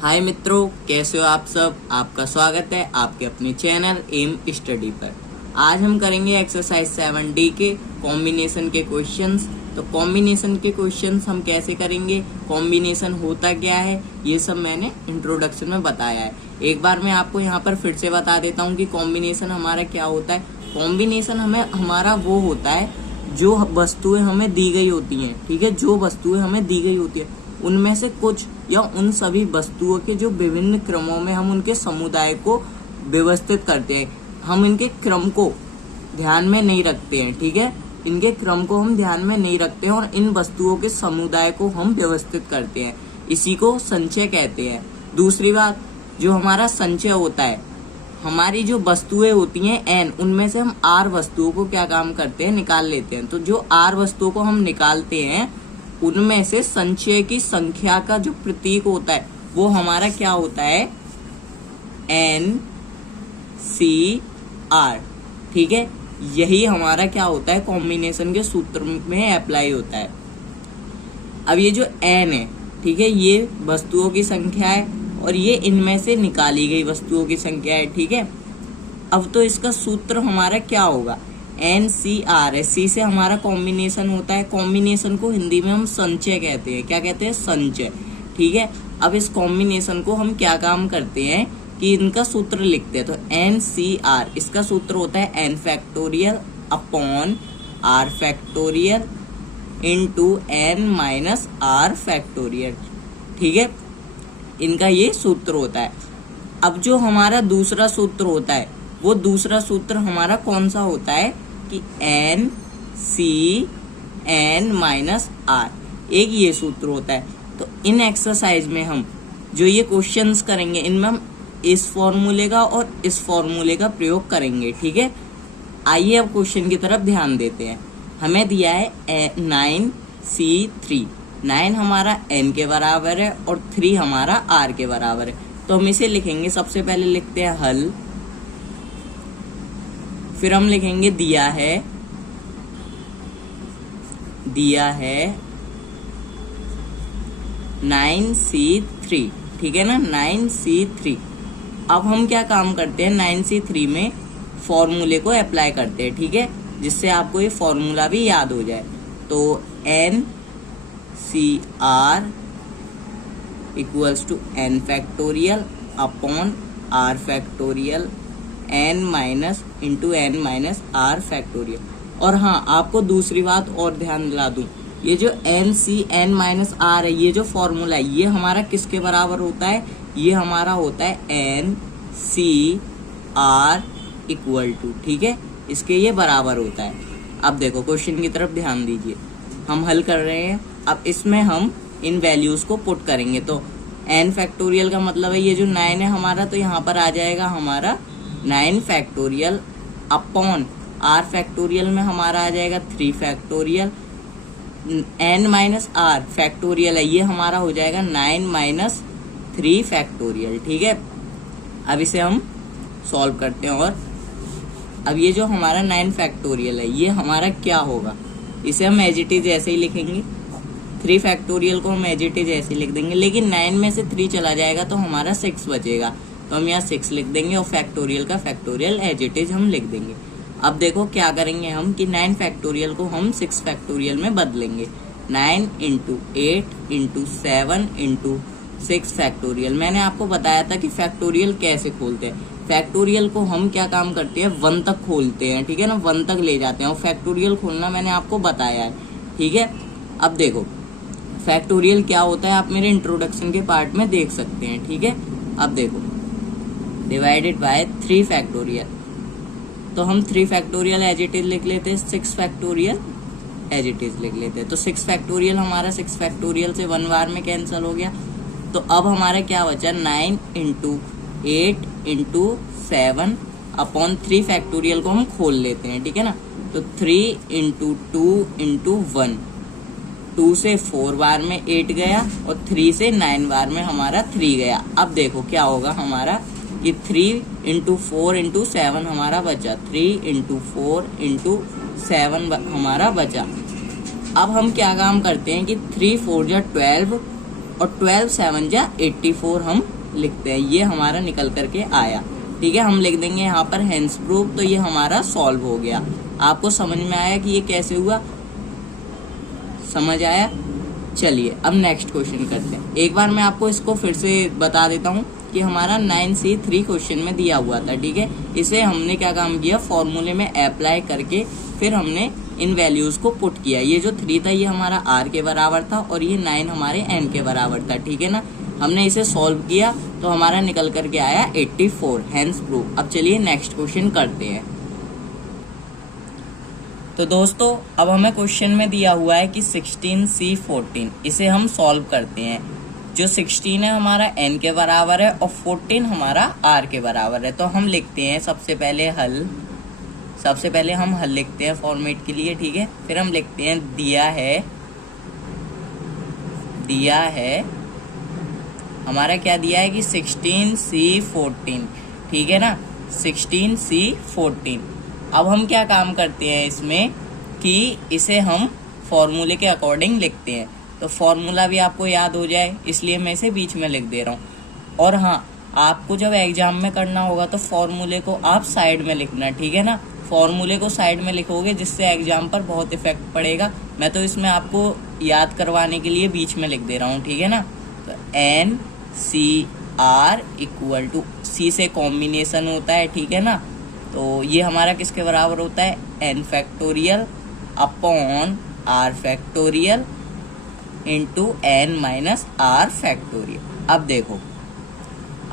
हाय मित्रों, कैसे हो आप सब। आपका स्वागत है आपके अपने चैनल एम स्टडी पर। आज हम करेंगे एक्सरसाइज 7D के कॉम्बिनेशन के क्वेश्चंस। तो कॉम्बिनेशन के क्वेश्चंस हम कैसे करेंगे, कॉम्बिनेशन होता क्या है, ये सब मैंने इंट्रोडक्शन में बताया है। एक बार मैं आपको यहाँ पर फिर से बता देता हूँ कि कॉम्बिनेशन हमारा क्या होता है। कॉम्बिनेशन हमारा वो होता है जो वस्तुएं हमें दी गई होती हैं, ठीक है। जो वस्तुएं हमें दी गई होती है उनमें से कुछ या उन सभी वस्तुओं के जो विभिन्न क्रमों में हम उनके समुदाय को व्यवस्थित करते हैं। हम इनके क्रम को ध्यान में नहीं रखते हैं, ठीक है। इनके क्रम को हम ध्यान में नहीं रखते हैं और इन वस्तुओं के समुदाय को हम व्यवस्थित करते हैं। इसी को संचय कहते हैं। दूसरी बात, जो हमारा संचय होता है, हमारी जो वस्तुएं होती हैं n, उनमें से हम r वस्तुओं को क्या काम करते हैं, निकाल लेते हैं। तो जो r वस्तुओं को हम निकालते हैं उनमें से संचय की संख्या का जो प्रतीक होता है वो हमारा क्या होता है, NCR, ठीक है। यही हमारा क्या होता है, कॉम्बिनेशन के सूत्र में अप्लाई होता है। अब ये जो n है, ठीक है, ये वस्तुओं की संख्या है और ये इनमें से निकाली गई वस्तुओं की संख्या है, ठीक है। अब तो इसका सूत्र हमारा क्या होगा, NCR है। C से हमारा कॉम्बिनेशन होता है। कॉम्बिनेशन को हिंदी में हम संचय कहते हैं। क्या कहते हैं, संचय, ठीक है। अब इस कॉम्बिनेशन को हम क्या काम करते हैं कि इनका सूत्र लिखते हैं। तो NCR, इसका सूत्र होता है n factorial upon r factorial into n minus r factorial, ठीक है। इनका ये सूत्र होता है। अब जो हमारा दूसरा सूत्र होता है वो दूसरा सूत्र हमारा कौन सा होता है कि NCN माइनस R, एक ये सूत्र होता है। तो इन एक्सरसाइज में हम जो ये क्वेश्चंस करेंगे इनमें हम इस फॉर्मूले का और इस फॉर्मूले का प्रयोग करेंगे, ठीक है। आइए अब क्वेश्चन की तरफ ध्यान देते हैं। हमें दिया है 9C3। 9 हमारा n के बराबर है और 3 हमारा r के बराबर है। तो हम इसे लिखेंगे, सबसे पहले लिखते हैं हल, फिर हम लिखेंगे दिया है 9C3, ठीक है ना, 9C3। अब हम क्या काम करते हैं, 9C3 में फॉर्मूले को अप्लाई करते हैं, ठीक है, जिससे आपको ये फॉर्मूला भी याद हो जाए। तो NCR equals to n factorial upon r factorial n minus into n minus r factorial. और हाँ, आपको दूसरी बात और ध्यान दिला दूं, ये जो NCN माइनस r है, ये जो फॉर्मूला है, ये हमारा किसके बराबर होता है, ये हमारा होता है NCR इक्वल टू, ठीक है, इसके ये बराबर होता है। अब देखो क्वेश्चन की तरफ ध्यान दीजिए, हम हल कर रहे हैं। अब इसमें हम इन वैल्यूज को पुट करेंगे। तो n फैक्टोरियल का मतलब है ये जो 9 है हमारा, तो यहाँ पर आ जाएगा हमारा 9 फैक्टोरियल अपॉन r फैक्टोरियल में हमारा आ जाएगा 3 factorial, n minus r factorial है, ये हमारा हो जाएगा 9 माइनस 3 फैक्टोरियल, ठीक है। अब इसे हम सॉल्व करते हैं और अब ये जो हमारा 9 फैक्टोरियल है ये हमारा क्या होगा, इसे हम एज इट इज ऐसे ही लिखेंगे। 3 फैक्टोरियल को हम एज इट इज ऐसे लिख देंगे, लेकिन 9 में से 3 चला जाएगा तो हमारा 6 बचेगा, तो हम यहाँ 6 लिख देंगे और फैक्टोरियल का फैक्टोरियल एज इट इज हम लिख देंगे। अब देखो क्या करेंगे हम कि 9 फैक्टोरियल को हम 6 फैक्टोरियल में बदलेंगे। 9 इंटू 8 इंटू 7 इंटू 6 फैक्टोरियल। मैंने आपको बताया था कि फैक्टोरियल कैसे खोलते हैं। फैक्टोरियल को हम क्या काम करते हैं, 1 तक खोलते हैं, ठीक है ना, 1 तक ले जाते हैं और फैक्टोरियल खोलना मैंने आपको बताया है, ठीक है। अब देखो फैक्टोरियल क्या होता है, आप मेरे इंट्रोडक्शन के पार्ट में देख सकते हैं, ठीक है। अब देखो डिवाइडेड बाय 3 फैक्टोरियल, तो हम 3 फैक्टोरियल एज इट इज लिख लेते हैं, 6 फैक्टोरियल एज इट इज लिख लेते हैं। तो 6 फैक्टोरियल हमारा 6 फैक्टोरियल से 1 बार में कैंसिल हो गया। तो अब हमारा क्या बचा, 9 इंटू 8 इंटू 7 अपॉन 3 फैक्टोरियल को हम खोल लेते हैं, ठीक है ना। तो 3 इंटू 2 इंटू 1, 2 से 4 बार में 8 गया और 3 से 9 बार में हमारा 3 गया। अब देखो क्या होगा हमारा कि 3 इंटू 4 इंटू 7 हमारा बचा, 3 इंटू 4 इंटू 7 हमारा बचा। अब हम क्या काम करते हैं कि 3 4 जा 12 और 12 7 जा 84 हम लिखते हैं। ये हमारा निकल करके आया। ठीक है, हम लिख देंगे यहाँ पर हेंस प्रूव। तो ये हमारा सॉल्व हो गया। आपको समझ में आया कि ये कैसे हुआ? समझ आया? चलिए अब नेक्स्ट क्वेश्चन करते हैं। एक बार मैं आपको इसको फिर से बता देता हूँ कि हमारा 9C3 क्वेश्चन में दिया हुआ था। ठीक है, इसे हमने क्या काम किया, फॉर्मूले में अप्लाई करके फिर हमने इन वैल्यूज को पुट किया। ये जो 3 था ये हमारा r के बराबर था और ये 9 हमारे n के बराबर था। ठीक है ना, हमने इसे सॉल्व किया तो हमारा निकल करके आया 84, हेंस प्रूव। अब चलिए नेक्स्ट क्वेश्चन करते हैं। तो दोस्तों अब हमें क्वेश्चन में दिया हुआ है कि 16C14, इसे हम सॉल्व करते हैं। जो 16 है हमारा n के बराबर है और 14 हमारा r के बराबर है। तो हम लिखते हैं सबसे पहले हम हल लिखते हैं फॉर्मेट के लिए। ठीक है, फिर हम लिखते हैं दिया है हमारा क्या दिया है कि 16C14। ठीक है ना, 16C14। अब हम क्या काम करते हैं इसमें कि इसे हम फॉर्मूले के अकॉर्डिंग लिखते हैं। तो फॉर्मूला भी आपको याद हो जाए इसलिए मैं इसे बीच में लिख दे रहा हूँ। और हाँ, आपको जब एग्जाम में करना होगा तो फॉर्मूले को आप साइड में लिखना। ठीक है ना, फॉर्मूले को साइड में लिखोगे जिससे एग्जाम पर बहुत इफेक्ट पड़ेगा। मैं तो इसमें आपको याद करवाने के लिए बीच में लिख दे रहा हूँ। ठीक है ना, तो NCR इक्वल टू C से कॉम्बिनेशन होता है। ठीक है ना, तो ये हमारा किसके बराबर होता है, n factorial upon r factorial into n minus r factorial. अब देखो,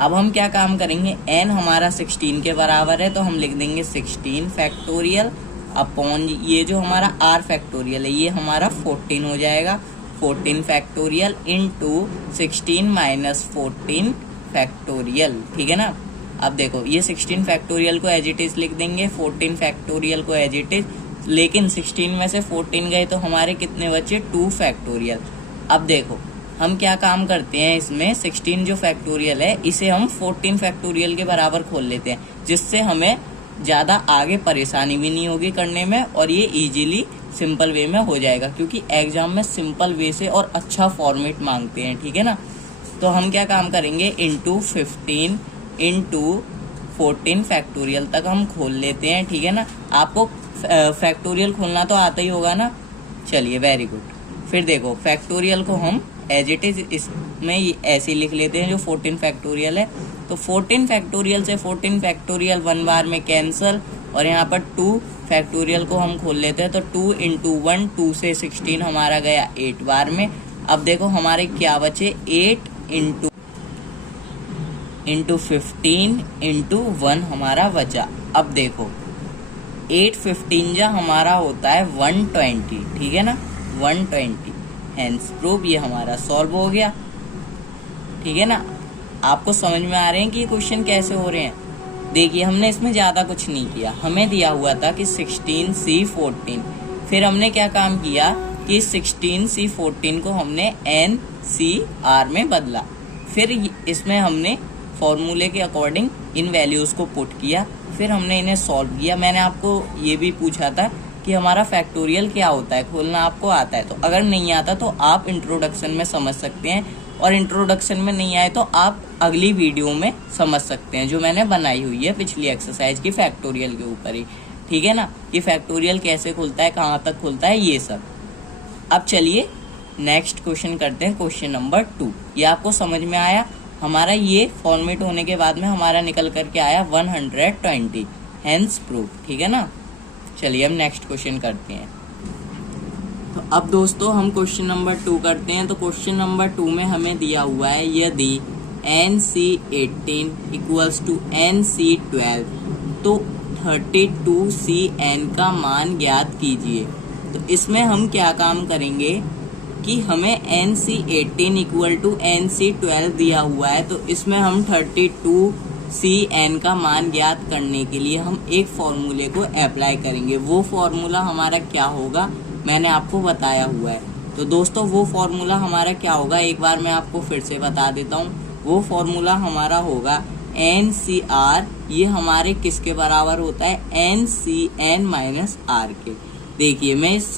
अब हम क्या काम करेंगे, n हमारा 16 के बराबर है तो हम लिख देंगे 16 फैक्टोरियल अपॉन ये जो हमारा r फैक्टोरियल है ये हमारा 14 हो जाएगा, 14 फैक्टोरियल इंटू 16 माइनस 14 फैक्टोरियल। ठीक है ना, अब देखो ये 16 फैक्टोरियल को एज इट इज लिख देंगे, 14 फैक्टोरियल को एज इट इज, लेकिन 16 में से 14 गए तो हमारे कितने बचे, 2 फैक्टोरियल। अब देखो हम क्या काम करते हैं इसमें, 16 जो फैक्टोरियल है इसे हम 14 फैक्टोरियल के बराबर खोल लेते हैं, जिससे हमें ज़्यादा आगे परेशानी भी नहीं होगी करने में और ये इजीली सिंपल वे में हो जाएगा, क्योंकि एग्जाम में सिंपल वे से और अच्छा फॉर्मेट मांगते हैं। ठीक है ना, तो हम क्या काम करेंगे, इंटू 15 इंटू 14 फैक्टोरियल तक हम खोल लेते हैं। ठीक है ना, आपको फैक्टोरियल खोलना तो आता ही होगा ना। चलिए वेरी गुड। फिर देखो फैक्टोरियल को हम एज इट इज इसमें ऐसे लिख लेते हैं जो 14 फैक्टोरियल है। तो 14 फैक्टोरियल से 14 फैक्टोरियल 1 बार में कैंसल और यहाँ पर 2 फैक्टोरियल को हम खोल लेते हैं। तो 2 इंटू 1, 2 से 16 हमारा गया 8 बार में। अब देखो हमारे क्या बचे, 8 इंटू 15 इंटू 1 हमारा बचा। अब देखो 8 15 जा हमारा होता है 120। ठीक है ना, 120, हेंस प्रूव ये हमारा सॉल्व हो गया। ठीक है ना, आपको समझ में आ रहे हैं कि ये क्वेश्चन कैसे हो रहे हैं। देखिए हमने इसमें ज़्यादा कुछ नहीं किया, हमें दिया हुआ था कि 16C14, फिर हमने क्या काम किया कि 16C14 को हमने NCR में बदला, फिर इसमें हमने फॉर्मूले के अकॉर्डिंग इन वैल्यूज़ को पुट किया, फिर हमने इन्हें सॉल्व किया। मैंने आपको ये भी पूछा था कि हमारा फैक्टोरियल क्या होता है, खोलना आपको आता है। तो अगर नहीं आता तो आप इंट्रोडक्शन में समझ सकते हैं, और इंट्रोडक्शन में नहीं आए तो आप अगली वीडियो में समझ सकते हैं जो मैंने बनाई हुई है पिछली एक्सरसाइज की फैक्टोरियल के ऊपर ही। ठीक है ना, कि फैक्टोरियल कैसे खुलता है, कहाँ तक खुलता है, ये सब। अब चलिए नेक्स्ट क्वेश्चन करते हैं, क्वेश्चन नंबर 2। ये आपको समझ में आया, हमारा ये फॉर्मेट होने के बाद में हमारा निकल करके आया 120, हेंस प्रूफ। ठीक है ना, चलिए हम नेक्स्ट क्वेश्चन करते हैं। तो अब दोस्तों हम क्वेश्चन नंबर 2 करते हैं। तो क्वेश्चन नंबर 2 में हमें दिया हुआ है, यदि NC18 इक्वल्स टू NC12 तो 32CN का मान ज्ञात कीजिए। तो इसमें हम क्या काम करेंगे कि हमें NC18 इक्वल टू NC12 दिया हुआ है, तो इसमें हम 32CN का मान ज्ञात करने के लिए हम एक फॉर्मूले को अप्लाई करेंगे। वो फॉर्मूला हमारा क्या होगा मैंने आपको बताया हुआ है। तो दोस्तों वो फॉर्मूला हमारा क्या होगा एक बार मैं आपको फिर से बता देता हूँ। वो फॉर्मूला हमारा होगा NCR, ये हमारे किसके बराबर होता है, NCN माइनस R के। देखिए मैं इस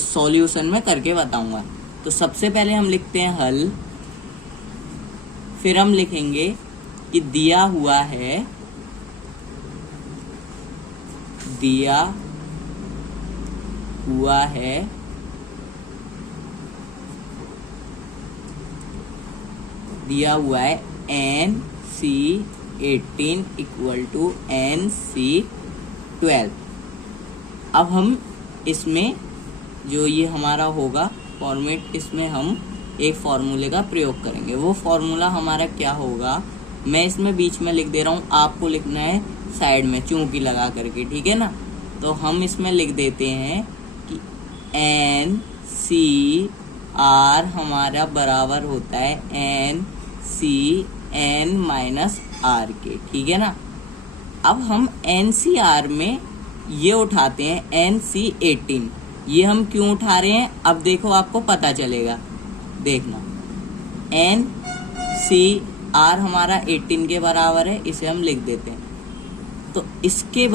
सॉल्यूशन में करके बताऊंगा। तो सबसे पहले हम लिखते हैं हल, फिर हम लिखेंगे कि दिया हुआ है, दिया हुआ है NC18 इक्वल टू NC12। अब हम इसमें जो ये हमारा होगा फॉर्मेट, इसमें हम एक फॉर्मूले का प्रयोग करेंगे। वो फॉर्मूला हमारा क्या होगा, मैं इसमें बीच में लिख दे रहा हूँ, आपको लिखना है साइड में चूंकि लगा करके, ठीक है ना। तो हम इसमें लिख देते हैं कि NCR हमारा बराबर होता है NCN-R के, ठीक है ना। अब हम NCR में ये उठाते हैं NC18। ये हम क्यों उठा रहे हैं, अब देखो आपको पता चलेगा, देखना। NCR हमारा 18 के बराबर है, इसे हम लिख देते हैं। तो इसके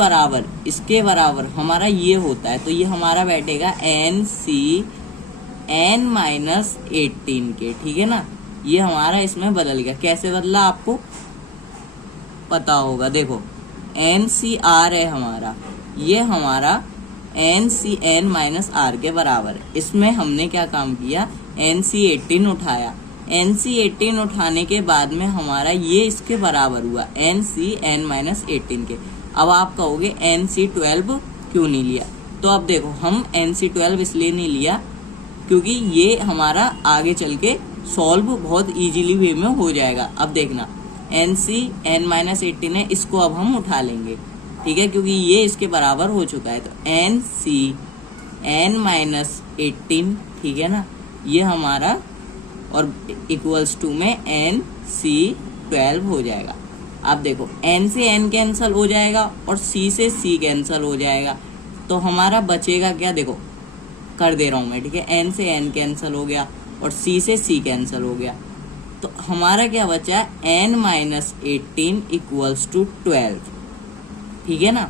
बराबर हमारा ये होता है, तो ये हमारा बैठेगा NCN-18 के, ठीक है ना। ये हमारा इसमें बदल गया। कैसे बदला आपको पता होगा, देखो NCR है हमारा, ये हमारा NCN-R के बराबर है। इसमें हमने क्या काम किया, NC18 उठाया। NC18 उठाने के बाद में हमारा ये इसके बराबर हुआ NCN-18 के। अब आप कहोगे NC12 क्यों नहीं लिया, तो अब देखो हम NC12 इसलिए नहीं लिया क्योंकि ये हमारा आगे चल के सॉल्व बहुत इजीली वे में हो जाएगा। अब देखना NCN-18 है, इसको अब हम उठा लेंगे, ठीक है, क्योंकि ये इसके बराबर हो चुका है। तो NCN-18, ठीक है ना, ये हमारा और इक्वल्स टू में NC12 हो जाएगा। अब देखो N से N कैंसिल हो जाएगा और C से C कैंसिल हो जाएगा, तो हमारा बचेगा क्या, देखो कर दे रहा हूं मैं, ठीक है। N से N कैंसिल हो गया और C से C कैंसिल हो गया, तो हमारा क्या बचा, N-18 इक्वल्स टू 12, ठीक है ना।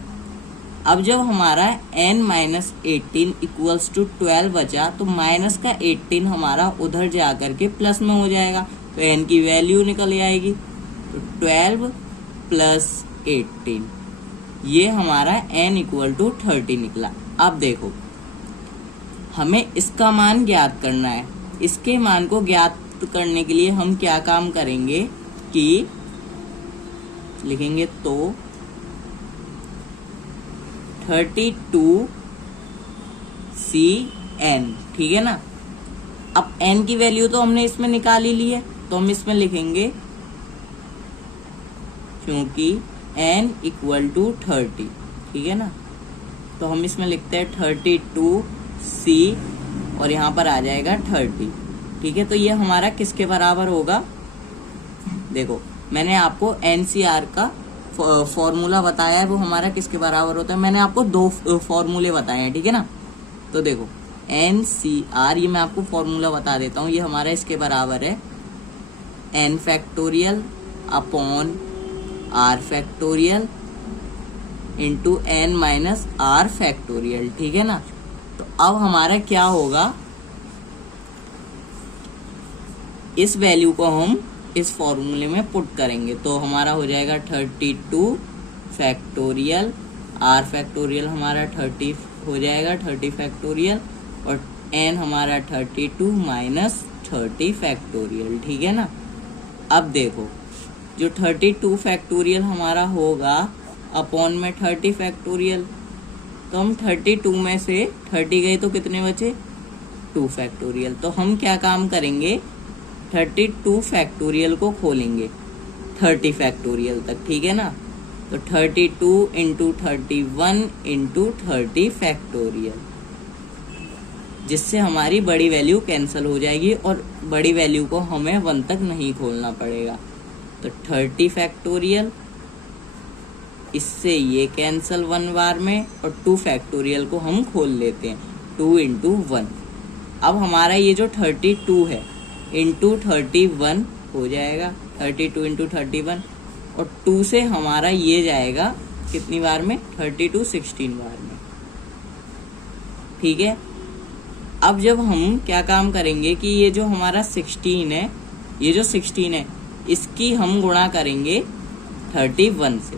अब जब हमारा N-18 इक्वल्स टू 12 बचा, तो माइनस का 18 हमारा उधर जा करके प्लस में हो जाएगा, तो N की वैल्यू निकल आएगी। तो 12 प्लस 18, ये हमारा N इक्वल टू 30 निकला। अब देखो हमें इसका मान ज्ञात करना है। इसके मान को ज्ञात करने के लिए हम क्या काम करेंगे कि लिखेंगे तो 32CN, ठीक है ना। अब N की वैल्यू तो हमने इसमें निकाल ही ली है, तो हम इसमें लिखेंगे क्योंकि N इक्वल टू 30, ठीक है ना, तो हम इसमें लिखते हैं 32C और यहाँ पर आ जाएगा 30, ठीक है। तो ये हमारा किसके बराबर होगा, देखो मैंने आपको NCR का फॉर्मूला बताया है, वो हमारा किसके बराबर होता है। मैंने आपको दो फॉर्मूले बताए हैं, ठीक है ना। तो देखो NCR, ये मैं आपको फॉर्मूला बता देता हूँ, ये हमारा इसके बराबर है N factorial upon R factorial into N minus R factorial, ठीक है ना। तो अब हमारा क्या होगा, इस वैल्यू को हम इस फॉर्मूले में पुट करेंगे, तो हमारा हो जाएगा 32 फैक्टोरियल, R फैक्टोरियल हमारा 30 हो जाएगा 30 फैक्टोरियल, और N हमारा 32 माइनस 30 फैक्टोरियल, ठीक है ना। अब देखो जो 32 फैक्टोरियल हमारा होगा अपॉन में 30 फैक्टोरियल, तो हम 32 में से 30 गए तो कितने बचे, 2 फैक्टोरियल। तो हम क्या काम करेंगे, 32 फैक्टोरियल को खोलेंगे 30 फैक्टोरियल तक, ठीक है ना। तो 32 इंटू 31 इंटू 30 फैक्टोरियल, जिससे हमारी बड़ी वैल्यू कैंसिल हो जाएगी और बड़ी वैल्यू को हमें 1 तक नहीं खोलना पड़ेगा। तो 30 फैक्टोरियल, इससे ये कैंसिल 1 बार में, और 2 फैक्टोरियल को हम खोल लेते हैं 2 इंटू 1। अब हमारा ये जो 32 है इंटू 31 हो जाएगा, 32 इंटू 31, और 2 से हमारा ये जाएगा कितनी बार में, 32 16 बार में, ठीक है। अब जब हम क्या काम करेंगे कि ये जो हमारा 16 है, ये जो 16 है इसकी हम गुणा करेंगे 31 से।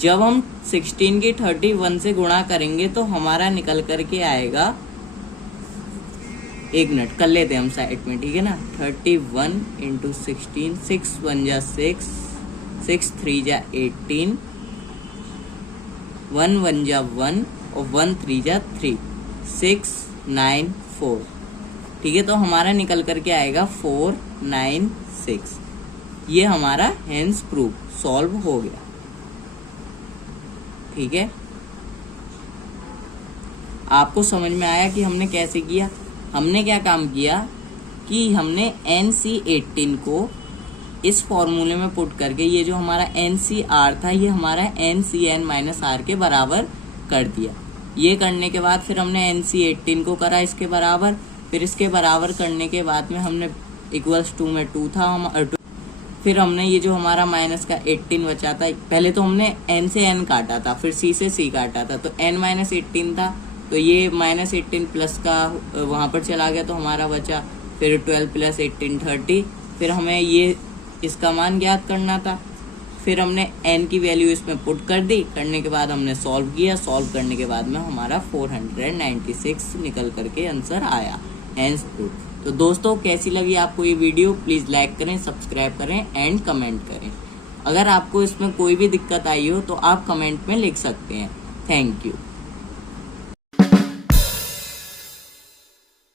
जब हम 16 की 31 से गुणा करेंगे तो हमारा निकल करके आएगा, एक मिनट कर लेते हैं हम साइड में, ठीक है ना। 31 इंटू 16, 6 1 जा 6, 6 3 जा 18, 1 1 जा 1 और 1 3 जा 3, 6 9 4, ठीक है। तो हमारा निकल करके आएगा 496। ये हमारा हेंस प्रूफ सॉल्व हो गया, ठीक है। आपको समझ में आया कि हमने कैसे किया। हमने क्या काम किया कि हमने NC18 को इस फॉर्मूले में पुट करके ये जो हमारा NCR था ये हमारा NCN-R के बराबर कर दिया। ये करने के बाद फिर हमने NC18 को करा इसके बराबर, फिर इसके बराबर करने के बाद में हमने इक्वल्स टू में 2 था फिर हमने ये जो हमारा माइनस का 18 बचा था, पहले तो हमने n से n काटा था, फिर c से c काटा था, तो n-18 था, तो ये -18 प्लस का वहां पर चला गया तो हमारा बचा फिर 12 + 18 30। फिर हमें ये इसका मान ज्ञात करना था, फिर हमने n की वैल्यू इसमें पुट कर दी, करने के बाद हमने सॉल्व किया, सॉल्व करने के बाद में हमारा 496 निकल करके आंसर आया, हेंस प्रूफ। तो दोस्तों कैसी लगी आपको ये वीडियो, प्लीज़ लाइक करें, सब्सक्राइब करें एंड कमेंट करें। अगर आपको इसमें कोई भी दिक्कत आई हो तो आप कमेंट में लिख सकते हैं। Thank you.